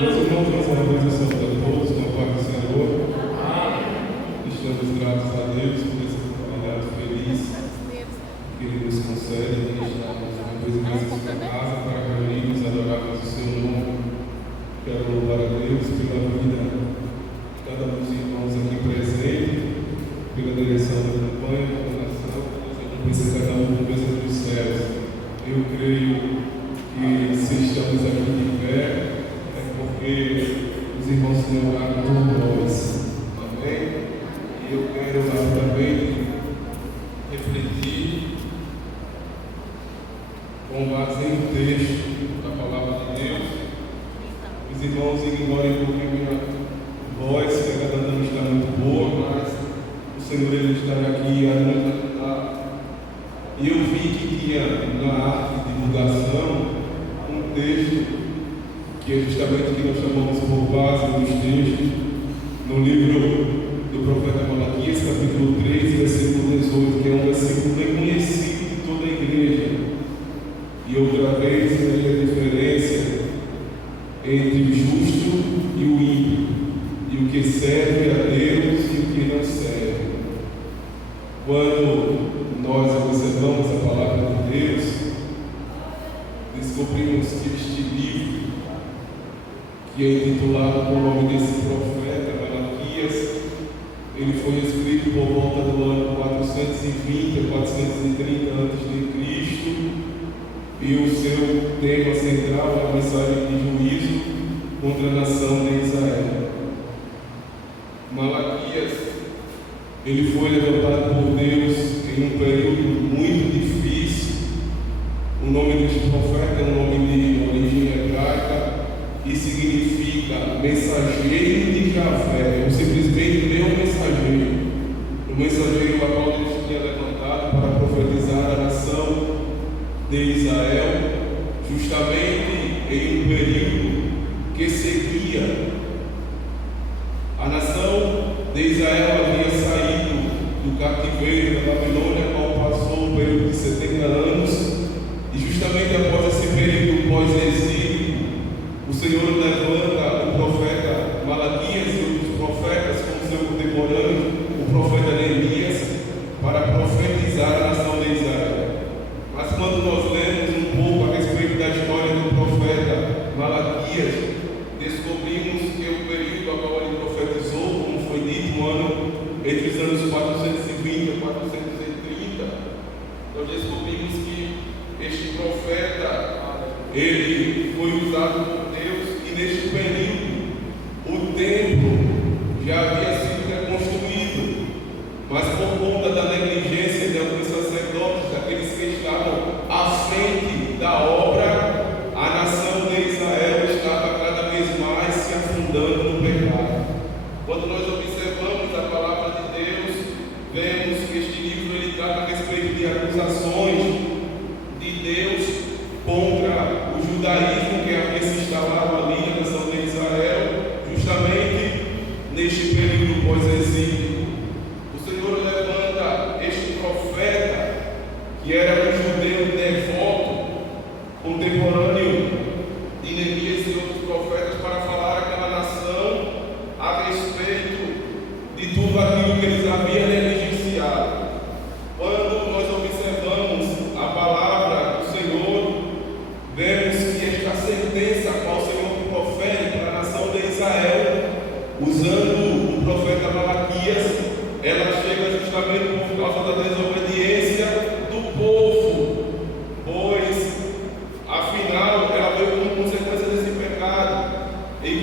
Meus irmãos, nós agradeço a todos com a paz do Senhor. Estamos gratos a Deus por essa oportunidade feliz que Ele nos concede de estarmos na presença de sua casa para reunirmos e adorarmos o seu nome. Quero louvar a Deus pela vida de cada um dos irmãos aqui presente, pela direção da campanha, pela nação, pela recompensa cada um com bênção dos céus. Eu creio que se estamos aqui de pé, porque os irmãos têm orado por nós. Amém? E eu quero rapidamente refletir com base em um texto da palavra de Deus. Os irmãos ignorem um pouquinho minha voz, que a garganta não está muito boa, mas o Senhor ele está aqui a nos ajudar. E eu vi que tinha na arte de divulgação um texto que é justamente o que nós chamamos por base dos textos, no livro do profeta Malaquias, capítulo 3, versículo 18, que é um versículo bem conhecido de toda a igreja. E outra vez vejo a diferença entre o justo e o ímpio, e o que serve a Deus e o que não serve. Quando nós observamos a palavra de Deus, descobrimos que este livro, que é intitulado com o nome desse profeta, Malaquias, ele foi escrito por volta do ano 420 a 430 a.C., e o seu tema central é a mensagem de juízo contra a nação de Israel. Malaquias, ele foi levantado por Deus em um período muito difícil. O nome deste profeta é um nome de origem hebraica, e significa mensageiro de Javé, ou simplesmente meu mensageiro. O mensageiro a qual Deus tinha levantado para profetizar a nação de Israel, justamente em um período que seguia. A nação de Israel havia saído do cativeiro da Babilônia, qual passou um período de 70 anos, e justamente após esse período pós-exílio, o Senhor levanta o profeta Malaquias e outros profetas, como seu contemporâneo, o profeta Neemias, para profetizar a nação de Israel. Mas quando nós lemos um pouco a respeito da história do profeta Malaquias, descobrimos que o período a qual ele profetizou, como foi dito, entre os anos 420 e 430, nós descobrimos que este profeta, ele foi usado por Deus, e neste período o templo já havia sido reconstruído, mas por conta da negligência de alguns sacerdotes, daqueles que estavam à frente da obra, a nação de Israel estava cada vez mais se afundando no pecado. Quando nós observamos a palavra de Deus, vemos que este livro ele trata a respeito de acusações de Deus contra o judaísmo que havia se instalado ali na nação de Israel, justamente neste período pós-exílio. O Senhor levanta este profeta, que era um judeu devoto, contemporâneo de Neemias e outros profetas, para falar àquela nação a respeito de tudo aquilo que eles haviam negligenciado. Quando nós observamos a palavra do Senhor, vemos que esta sentença a qual o Senhor profere para a nação de Israel, usando o profeta Malaquias, ela chega justamente por causa da desobediência do povo, pois afinal ela veio como consequência desse pecado. E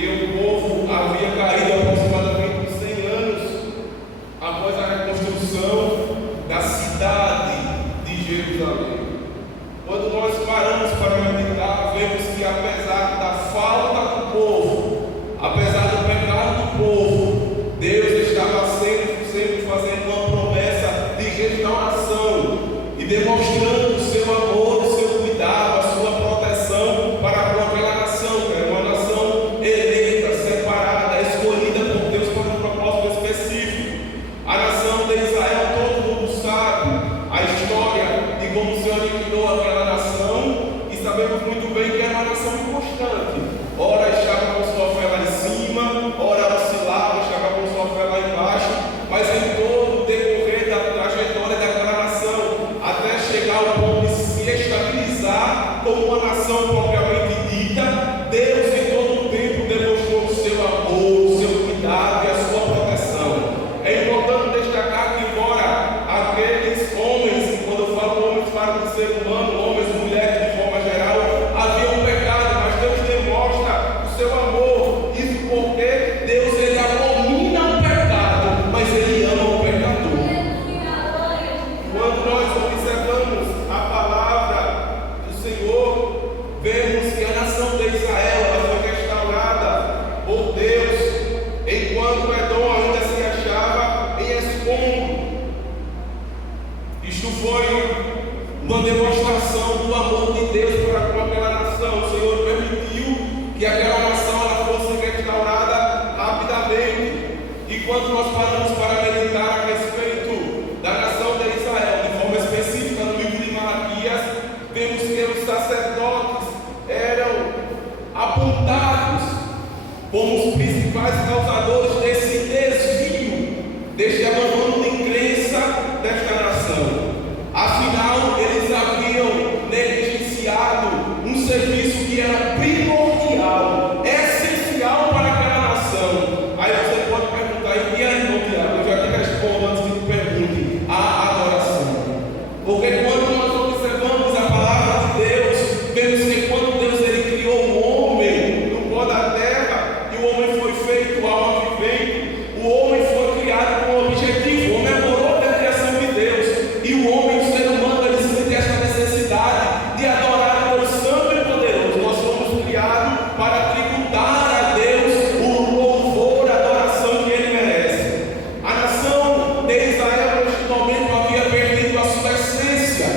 demonstração do amor de Deus para com aquela nação. O Senhor permitiu que aquela nação ela fosse restaurada rapidamente. E quando nós paramos para meditar a respeito da nação de Israel, de forma específica no livro de Malaquias, vemos que os sacerdotes eram apontados como os principais causadores desse desvio, deste abandono de crença desta nação. Afinal, eles haviam negligenciado um serviço que era primordial, essencial para aquela nação. Aí você pode perguntar, e aí, irmão Tiago? Eu já te respondo antes que me pergunte: a adoração. Porque quando nós observamos a palavra de Deus, vemos que quando Deus ele criou o homem no pó da terra, e o homem foi feito alma vivente, o homem foi criado com um objetivo. O homem adorou a criação de Deus, e o homem, o ser humano, ele sente essa necessidade de adorar o Deus Santo e Poderoso. Nós fomos criados para tributar a Deus o louvor, a adoração que Ele merece. A nação de Israel, neste momento, havia perdido a sua essência.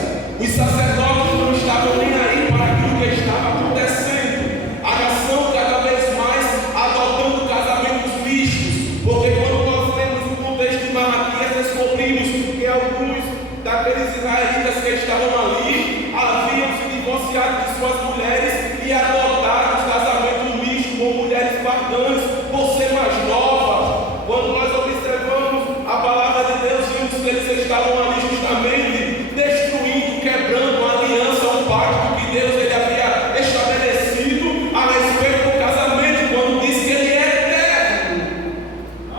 Os sacerdotes não estavam nem aí para aquilo que estava acontecendo. A nação cada vez mais adotando casamentos mistos, porque quando nós lemos o contexto de Malaquias, descobrimos que alguns daqueles israelitas que estavam ali haviam se divorciado de suas mulheres e adotado os casamentos mistos com mulheres pagãs, por ser mais novas. Quando nós observamos a palavra de Deus, vimos que eles estavam ali justamente destruindo, quebrando uma aliança, um pacto que Deus ele havia estabelecido a respeito do casamento, quando diz que ele é eterno.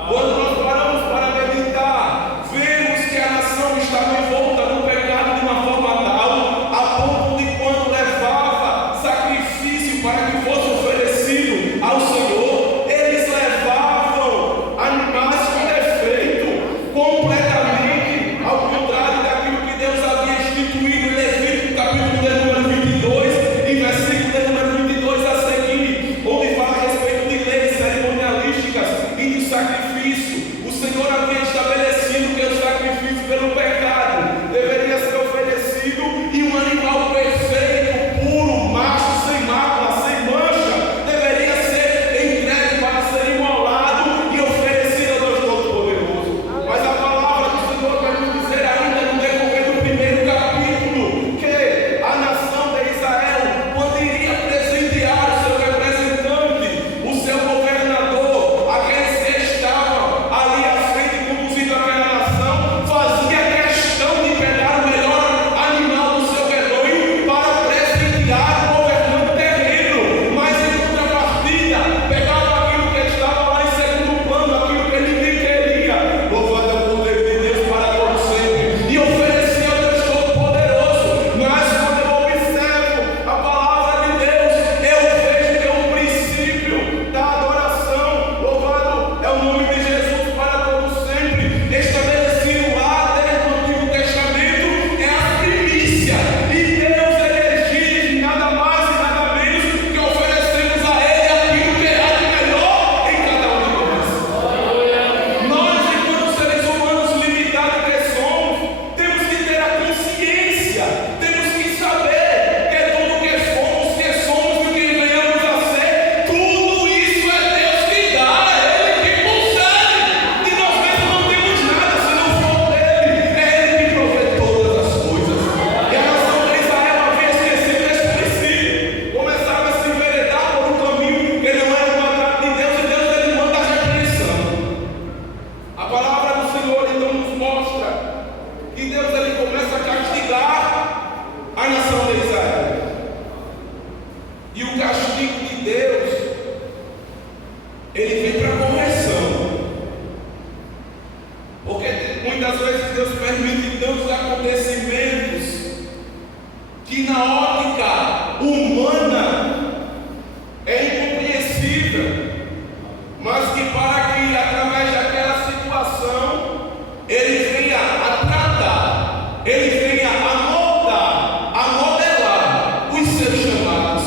Quando nós paramos para meditar, vemos que a nação estava envolta no pecado de uma forma tal, a ponto de quando levava sacrifício para que fosse oferecido ao Senhor, eles levavam animais com defeito, completamente ao contrário daquilo que Deus havia instituído em Levítico, capítulo de número 22, e versículo de número 22 a seguir, onde fala a respeito de leis cerimonialísticas e de sacrifício. O Senhor havia estabelecido que o sacrifício pelo pecado deveria ser oferecido, e um animal perfeito, puro, macho, sem mácula, sem mancha, deveria ser entregue para ser imolado e oferecido ao Deus Todo-Poderoso. Mas a palavra do Senhor vai nos dizer ainda no decorrer do primeiro capítulo que a nação de Israel, quando iria presentear o seu representante, o seu governador, aqueles que estavam ali à frente conduzindo aquela nação, fazia questão de pegar o melhor animal do seu rebanho para presentear o governante terreno, mas em contrapartida pegava aquilo que estava lá em segundo plano, aquilo que ninguém queria, louvado é o poder de Deus para todo sempre, e oferecia ao Deus Todo-Poderoso. Mas quando eu observo a palavra de Deus, eu vejo que o princípio da adoração, louvado é o nome de Jesus para todo sempre, estabelecido lá desde o Antigo Testamento, é a primícia, e Deus ele exige nada mais e nada menos que oferecemos a Ele aquilo que há de melhor em cada um de nós. Nós, enquanto seres humanos limitados que somos, temos que ter a consciência, temos que saber que tudo que fomos, que somos e o que venhamos a ser, tudo isso é Deus que dá, é Ele que concede, e nós mesmos não temos nada se não for dele, é Ele que provê todas as coisas. E a nação de Israel havia esquecido esse princípio, começava a se enveredar por um caminho que não era o mandado de Deus, e Deus ele manda a repreensão. A palavra do Senhor então nos mostra que Deus ele começa a castigar a nação de Israel. E o castigo de Deus, ele vem para correção. Porque muitas vezes Deus permite tantos acontecimentos que na ótica humana é incompreensível, mas que para que através daquela situação ele venha a tratar, ele venha a moldar, a modelar os seus chamados.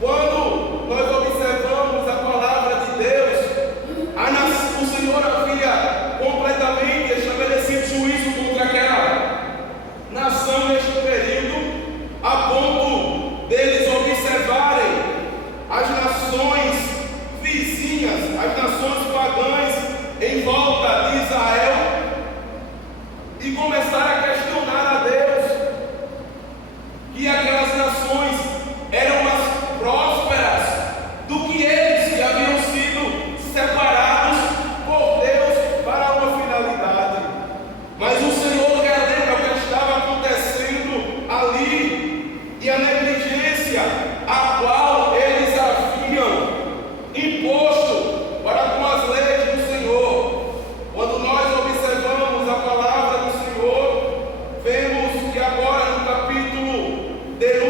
Quando nós observamos a palavra de Deus, vizinhas, as nações pagãs em volta de Israel, e começaram a questionar a Deus, que aquelas nações eram mais prósperas do que eles, que haviam sido separados por Deus para uma finalidade. Mas o Senhor relembra o que estava acontecendo ali e a negligência a qual eles haviam imposto para com as leis do Senhor. Quando nós observamos a palavra do Senhor, vemos que agora no capítulo de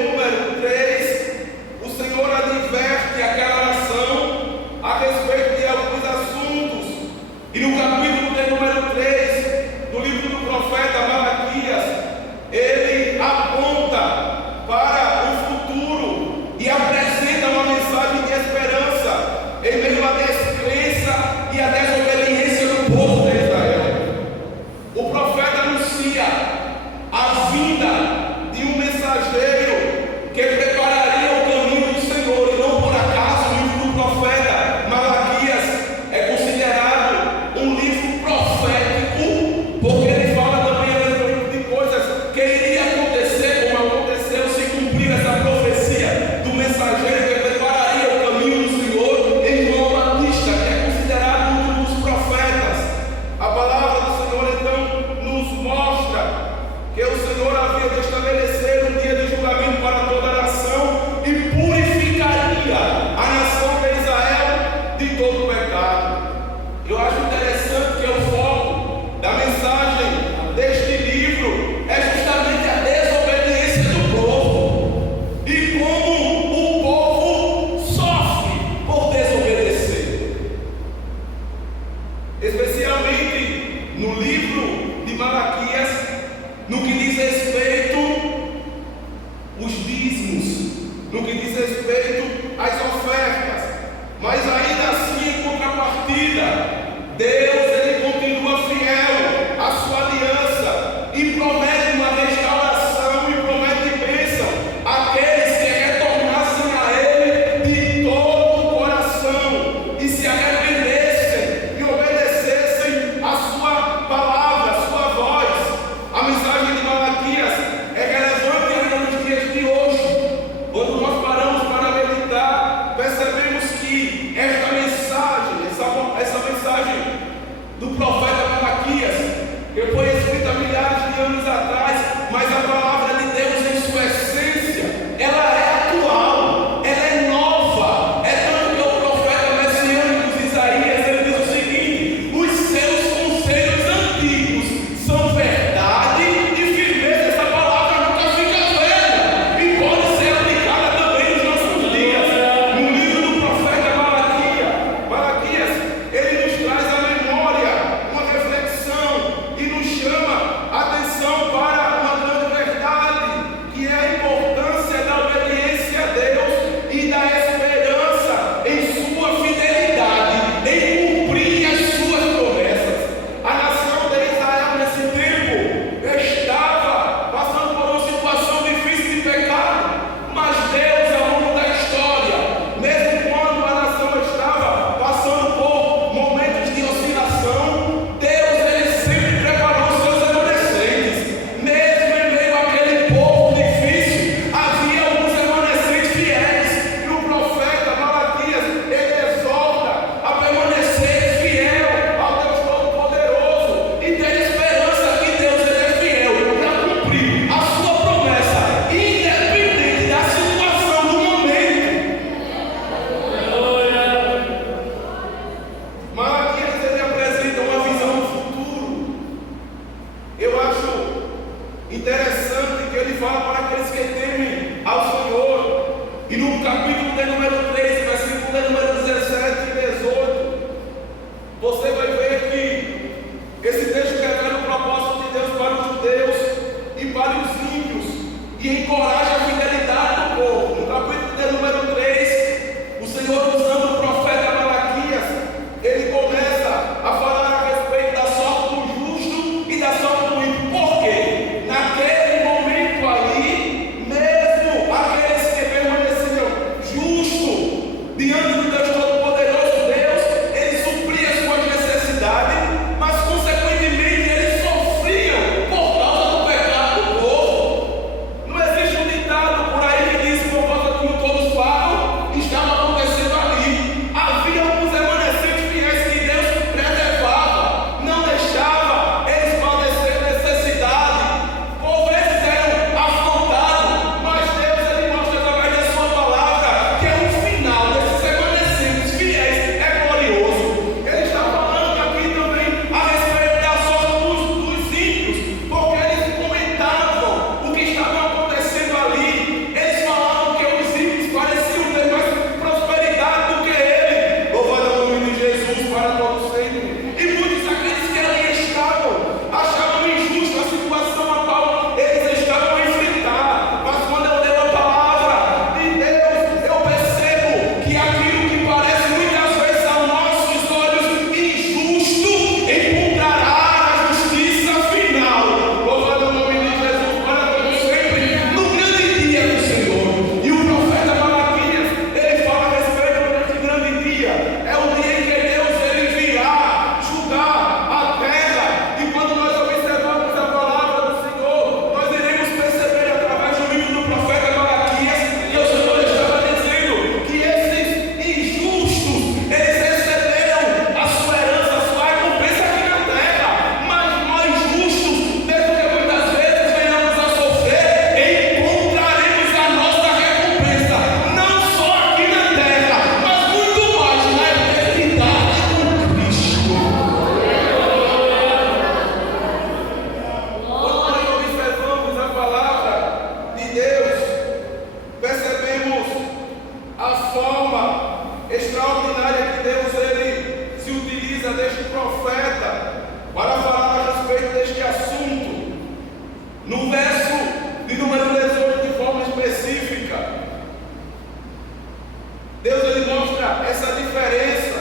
extraordinária que Deus ele se utiliza deste profeta para falar a respeito deste assunto. No verso de número 18, de forma específica, Deus ele mostra essa diferença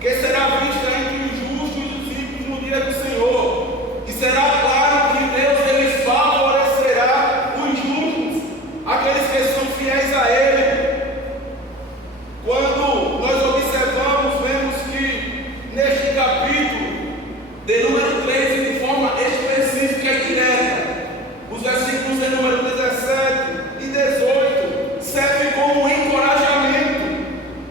que será vista entre os justos e os ímpios no dia do Senhor, e será claro que Deus ele favorecerá os justos, aqueles que são fiéis a Ele. Quando nós observamos, vemos que neste capítulo, de número 13, de forma específica e direta, os versículos de número 17 e 18 servem como um encorajamento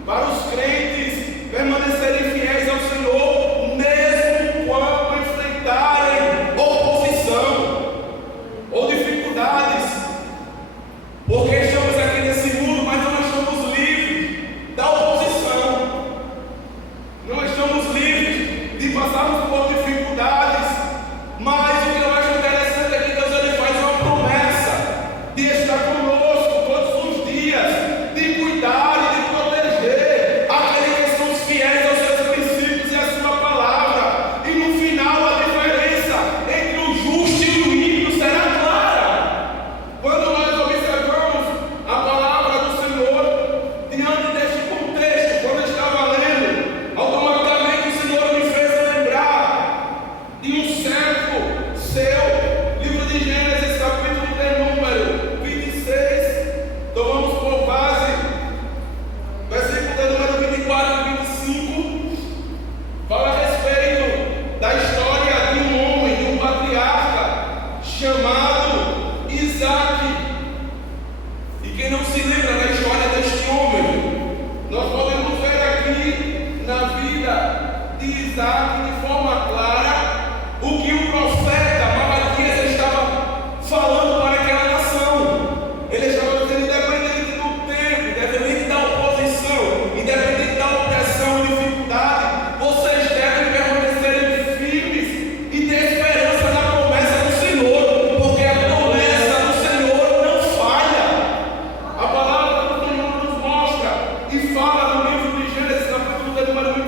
para os crentes permanecerem fiéis ao Senhor, mesmo quando enfrentarem oposição ou dificuldades, porque estamos aqui nesse mundo, mas não estamos livres da oposição, não estamos livres de passarmos por dificuldades, mas o que eu acho interessante é que Deus ele faz uma promessa de estar conosco todos os dias, de cuidar e de proteger aqueles que são fiéis aos seus princípios e à sua palavra. E no final a diferença entre o justo e o ímpio será clara. Quando nós observamos a palavra do Senhor diante deste contexto, quando eu estava lendo, automaticamente o Senhor me fez lembrar de um servo seu, livro de Gênesis, capítulo de número 26. Então vamos por base, versículo de número 24 e 25, fala a respeito da história de um homem, de um patriarca chamado Isaac. E quem não se lembra da história deste homem, nós podemos ver aqui na vida de Isaac de forma clara o que o profeta Malaquias estava falando para aquela nação. Ele estava dizendo, independente do tempo, independente da oposição, independente da opressão e dificuldade, vocês devem permanecer firmes e ter esperança na promessa do Senhor, porque a promessa do Senhor não falha. A palavra do Senhor nos mostra e fala no livro de Gênesis, capítulo de número